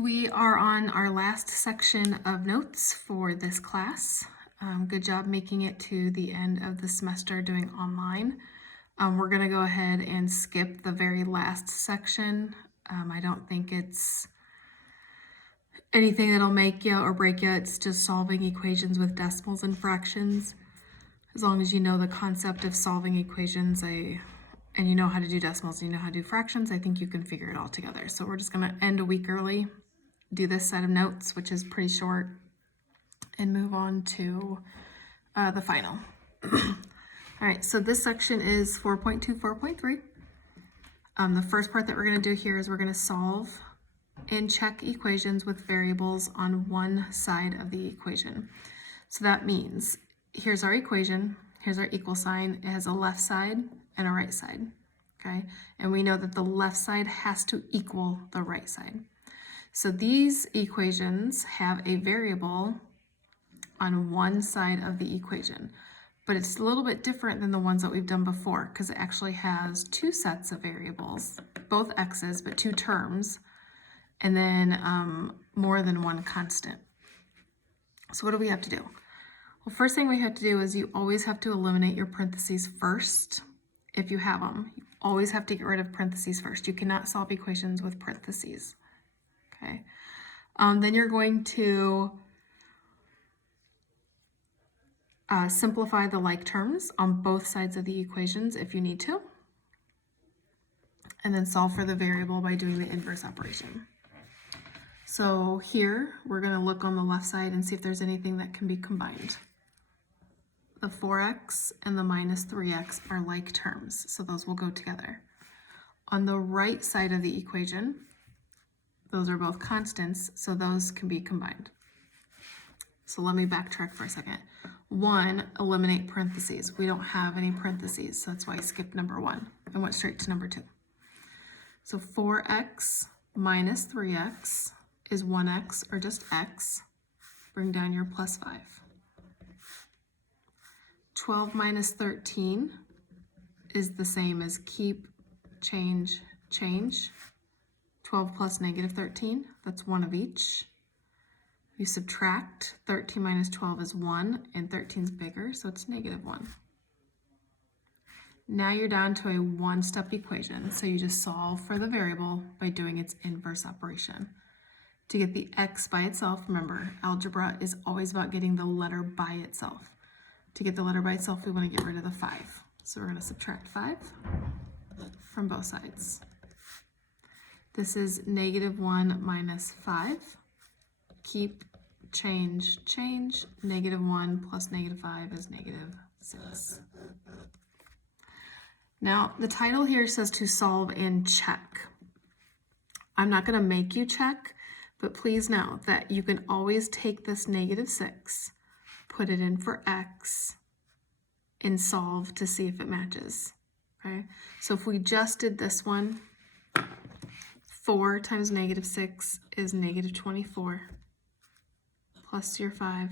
We are on our last section of notes for this class. Good job making it to the end of the semester doing online. We're going to go ahead and skip the very last section. I don't think it's anything that'll make you or break you. It's just solving equations with decimals and fractions. As long as you know the concept of solving equations and you know how to do decimals and you know how to do fractions, I think you can figure it all together. So we're just going to end a week early, do this set of notes, which is pretty short, and move on to the final. All right, so this section is 4.2, 4.3. The first part that we're going to do here is we're going to solve and check equations with variables on one side of the equation. So that means here's our equation, here's our equal sign. It has a left side and a right side, okay? And we know that the left side has to equal the right side. So these equations have a variable on one side of the equation, but it's a little bit different than the ones that we've done before because it actually has two sets of variables, both x's, but two terms, and then more than one constant. So what do we have to do? Well, first thing we have to do is you always have to eliminate your parentheses first. If you have them, you always have to get rid of parentheses first. You cannot solve equations with parentheses. Okay. Then you're going to simplify the like terms on both sides of the equations if you need to. And then solve for the variable by doing the inverse operation. So here, we're going to look on the left side and see if there's anything that can be combined. The 4x and the minus 3x are like terms, so those will go together. On the right side of the equation, those are both constants, so those can be combined. So let me backtrack for a second. 1, eliminate parentheses. We don't have any parentheses, so that's why I skipped number 1 and went straight to number 2. So 4x minus 3x is 1x, or just x. Bring down your plus 5. 12 minus 13 is the same as keep, change, change. 12 plus negative 13, that's one of each. You subtract, 13 minus 12 is 1, and 13 is bigger, so it's negative 1. Now you're down to a one-step equation, so you just solve for the variable by doing its inverse operation. To get the x by itself, remember, algebra is always about getting the letter by itself. To get the letter by itself, we want to get rid of the 5. So we're going to subtract 5 from both sides. This is negative 1 minus 5. Keep, change, change. Negative 1 plus negative 5 is negative 6. Now, the title here says to solve and check. I'm not going to make you check, but please know that you can always take this negative 6, put it in for x, and solve to see if it matches. Okay? So if we just did this one, 4 times negative 6 is negative 24, plus your 5.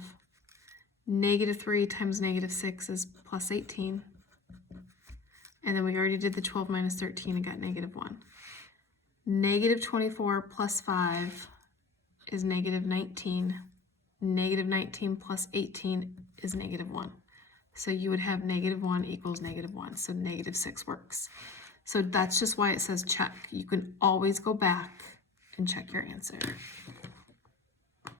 Negative 3 times negative 6 is plus 18. And then we already did the 12 minus 13 and got negative 1. Negative 24 plus 5 is negative 19. Negative 19 plus 18 is negative 1. So you would have negative 1 equals negative 1. So negative 6 works. So that's just why it says check. You can always go back and check your answer.